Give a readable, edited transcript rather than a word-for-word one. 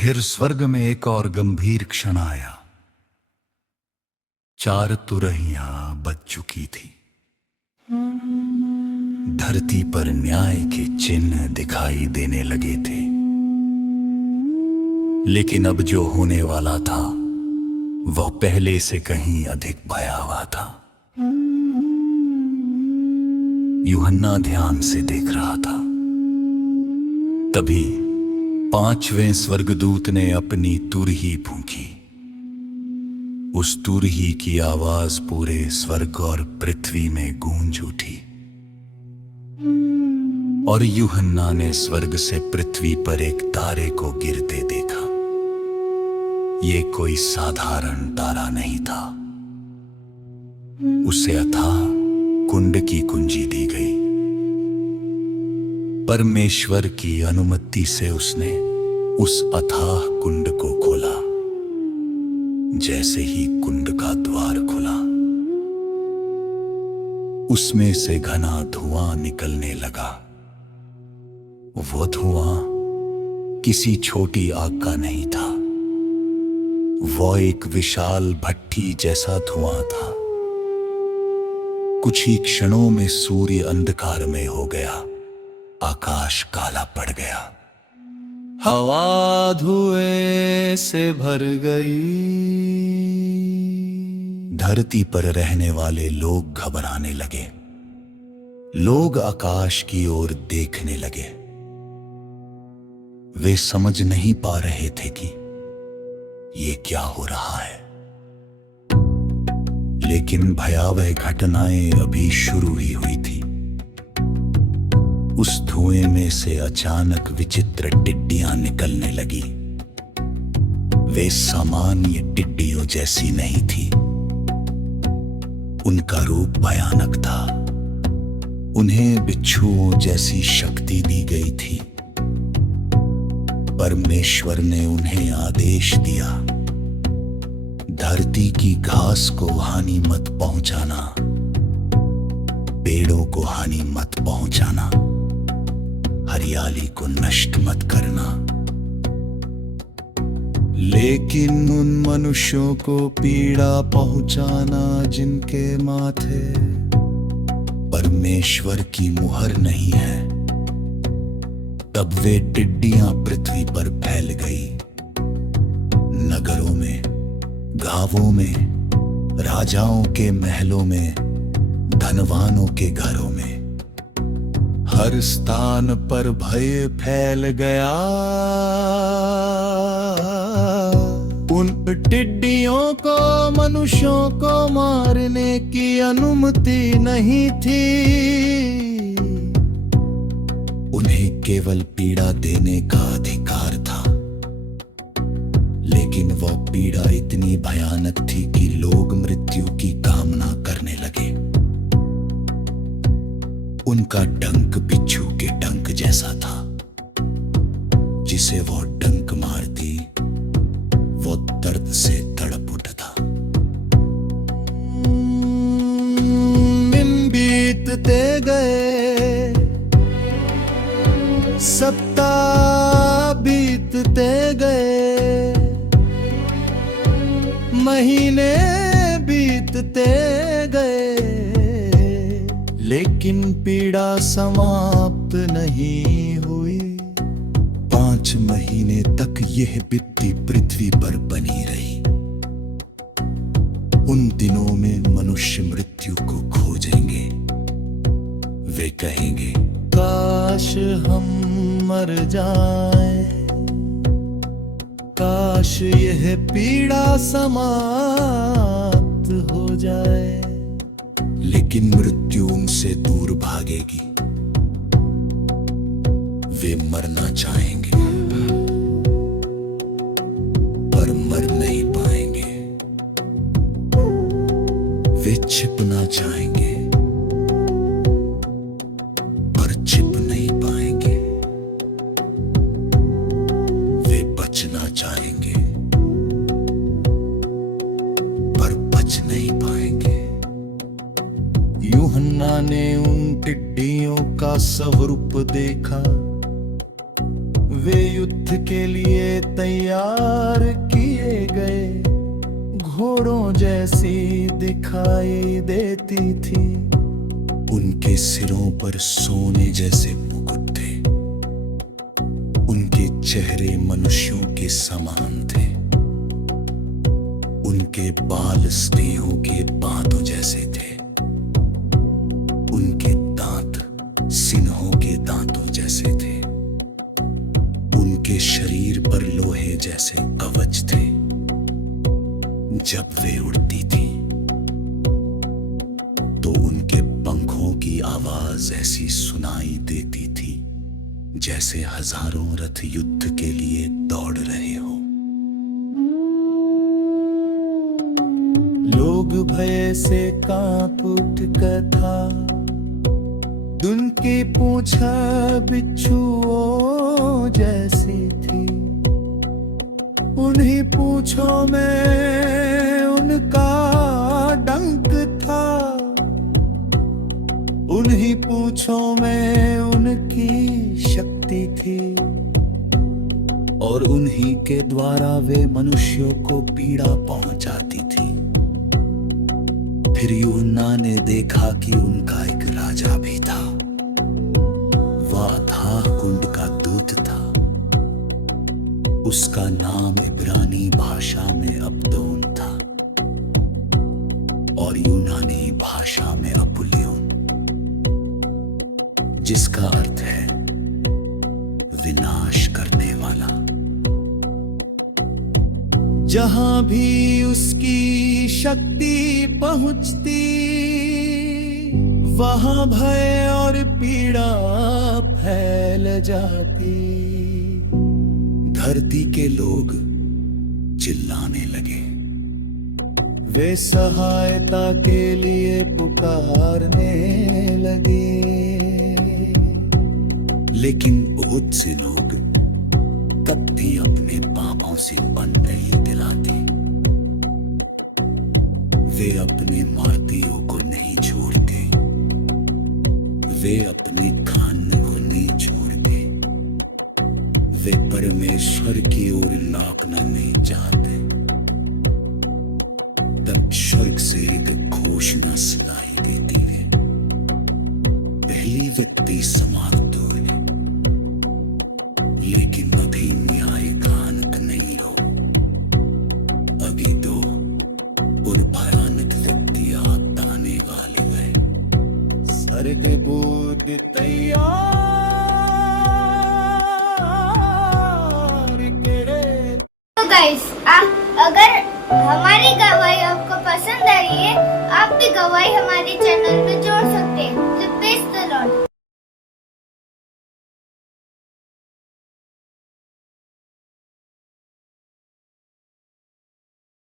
फिर स्वर्ग में एक और गंभीर क्षण आया। 4 तुरहियां बज चुकी थी। धरती पर न्याय के चिन्ह दिखाई देने लगे थे। लेकिन अब जो होने वाला था वह पहले से कहीं अधिक भयावह था। यूहन्ना ध्यान से देख रहा था। तभी 5वें स्वर्गदूत ने अपनी तुरही फूंकी। उस तुरही की आवाज पूरे स्वर्ग और पृथ्वी में गूंज उठी और यूहन्ना ने स्वर्ग से पृथ्वी पर एक तारे को गिरते देखा। ये कोई साधारण तारा नहीं था। उसे अथाह कुंड की कुंजी दी गई। परमेश्वर की अनुमति से उसने उस अथाह कुंड को खोला। जैसे ही कुंड का द्वार खुला, उसमें से घना धुआं निकलने लगा। वो धुआं किसी छोटी आग का नहीं था। वो एक विशाल भट्ठी जैसा धुआं था। कुछ ही क्षणों में सूर्य अंधकार में हो गया। आकाश काला पड़ गया। हवा धुएं से भर गई। धरती पर रहने वाले लोग घबराने लगे। लोग आकाश की ओर देखने लगे। वे समझ नहीं पा रहे थे कि ये क्या हो रहा है। लेकिन भयावह घटनाएं अभी शुरू ही हुई थी। उस धुएं में से अचानक विचित्र टिड्डियां निकलने लगी। वे सामान्य टिड्डियों जैसी नहीं थी। उनका रूप भयानक था। उन्हें बिच्छुओं जैसी शक्ति दी गई थी। परमेश्वर ने उन्हें आदेश दिया, धरती की घास को हानि मत पहुंचाना, पेड़ों को हानि मत पहुंचाना, हरियाली को नष्ट मत करना। लेकिन उन मनुष्यों को पीड़ा पहुंचाना जिनके माथे परमेश्वर की मुहर नहीं है। तब वे टिड्डियां पृथ्वी पर फैल गई। नगरों में, गांवों में, राजाओं के महलों में, धनवानों के घरों में, हर स्थान पर भय फैल गया। उन टिड्डियों को मनुष्यों को मारने की अनुमति नहीं थी। उन्हें केवल पीड़ा देने का अधिकार था। लेकिन वह पीड़ा इतनी भयानक थी कि लोग मृत्यु की कामना करने लगे। उनका डंक बिच्छू के डंक जैसा था। जिसे वो डंक मारती, वो दर्द से तड़प उठता। दिन बीतते गए, सप्ताह बीतते गए, महीने बीतते गए, लेकिन पीड़ा समाप्त नहीं हुई। 5 महीने तक यह विपत्ति पृथ्वी पर बनी रही। उन दिनों में मनुष्य मृत्यु को खोजेंगे। वे कहेंगे, काश हम मर जाएं, काश यह पीड़ा समाप्त हो जाए। लेकिन मृत्यु उनसे दूर भागेगी। वे मरना चाहेंगे पर मर नहीं पाएंगे। वे छिपना चाहेंगे पर छिप नहीं पाएंगे। वे बचना चाहेंगे पर बच नहीं पाएंगे। यूहन्ना ने उन टिड्डियों का स्वरूप देखा। वे युद्ध के लिए तैयार किए गए, घोड़ों जैसी दिखाई देती थी। उनके सिरों पर सोने जैसे मुकुट थे, उनके चेहरे मनुष्यों के समान थे, उनके बाल स्त्रियों के बातों जैसे थे, उनके दांत सिंहों के दांतों जैसे थे, उनके शरीर पर लोहे जैसे कवच थे। जब वे उड़ती थी तो उनके पंखों की आवाज ऐसी सुनाई देती थी जैसे हजारों रथ युद्ध के लिए दौड़ रहे हो। लोग भय से कांप उठकर था, उनकी पूंछा बिच्छुओं जैसी थी, उन्हीं पूंछों में उनका डंक था, उन्हीं पूंछों में उनकी शक्ति थी, और उन्हीं के द्वारा वे मनुष्यों को पीड़ा पहुंचाती थी। फिर यूहन्ना ने देखा कि उनका एक राजा भी था, वह अथाह कुंड का दूत था। उसका नाम इब्रानी भाषा में अब्दोन था और यूनानी भाषा में अपुल्योन, जिसका अर्थ है विनाश करने वाला। जहां भी उसकी शक्ति पहुंचती, वहां भय और पीड़ा फैल जाती। धरती के लोग चिल्लाने लगे, वे सहायता के लिए पुकारने लगे, लेकिन बहुत से लोग तब भी अपने पापों से पन नहीं दिलाते। वे अपने मार्तियों को नहीं छोड़ते, वे अपने खाने को नहीं छोड़ते, वे परमेश्वर की ओर लौटना नहीं चाहते। तब स्वर्ग से एक घोषणा सुनाई देती है, पहली व्यक्ति समाप्त हुए, लेकिन अभी न्याय का अंत नहीं हो। अभी दो और भयानक व्यक्तियां आने वाली है। स्वर्ग दूत तैयार करे। तो गाइस, अगर हमारी गवाही आपको पसंद आई है, आप भी गवाही हमारी